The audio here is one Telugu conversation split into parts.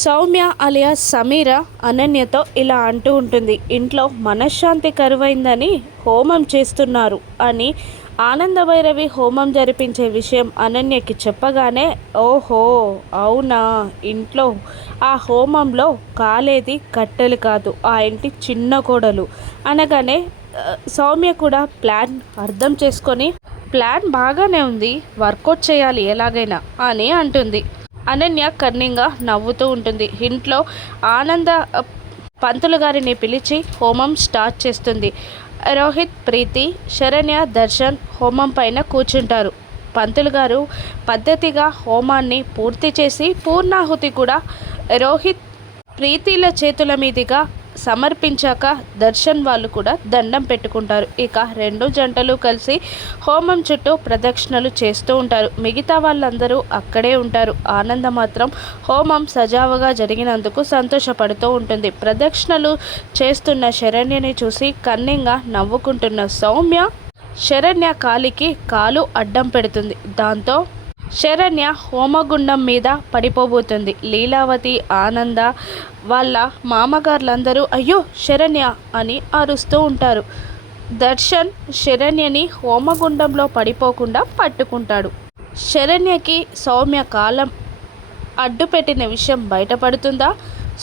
సౌమ్య అలియాస్ సమీర అనన్యతో ఇలా అంటూ ఉంటుంది. ఇంట్లో మనశ్శాంతి కరువైందని హోమం చేస్తున్నారు అని ఆనందభైరవి హోమం జరిపించే విషయం అనన్యకి చెప్పగానే, ఓహో అవునా, ఇంట్లో ఆ హోమంలో కాలేది కట్టెలు కాదు, ఆ ఇంటి చిన్న కోడలు అనగానే సౌమ్య కూడా ప్లాన్ అర్థం చేసుకొని, ప్లాన్ బాగానే ఉంది, వర్కౌట్ చేయాలి ఎలాగైనా అని అంటుంది. అనన్య కన్నింగా నవ్వుతూ ఉంటుంది. ఇంట్లో ఆనంద పంతులు గారిని పిలిచి హోమం స్టార్ట్ చేస్తుంది. రోహిత్, ప్రీతి, శరణ్య, దర్శన్ హోమం పైన కూర్చుంటారు. పంతులు గారు పద్ధతిగా హోమాన్ని పూర్తి చేసి పూర్ణాహుతి కూడా రోహిత్, ప్రీతిల చేతుల మీదుగా సమర్పించాక దర్శన్ వాళ్ళు కూడా దండం పెట్టుకుంటారు. ఇక రెండు జంటలు కలిసి హోమం చుట్టూ ప్రదక్షిణలు చేస్తూ ఉంటారు. మిగతా వాళ్ళందరూ అక్కడే ఉంటారు. ఆనంద మాత్రం హోమం సజావుగా జరిగినందుకు సంతోషపడుతూ ఉంటుంది. ప్రదక్షిణలు చేస్తున్న శరణ్యని చూసి కన్నింగా నవ్వుకుంటున్న సౌమ్య శరణ్య కాలికి కాలు అడ్డం పెడుతుంది. దాంతో శరణ్య హోమగుండం మీద పడిపోబోతుంది. లీలావతి, ఆనంద వాళ్ళ మామగారులందరూ అయ్యో శరణ్య అని అరుస్తూ ఉంటారు. దర్శన్ శరణ్యని హోమగుండంలో పడిపోకుండా పట్టుకుంటాడు. శరణ్యకి సౌమ్య కాలం అడ్డుపెట్టిన విషయం బయటపడుతుందా?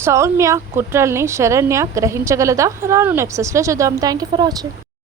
సౌమ్య కుట్రల్ని శరణ్య గ్రహించగలదా? రాను ఎపిసోడ్స్లో చూద్దాం. Thank you for watching.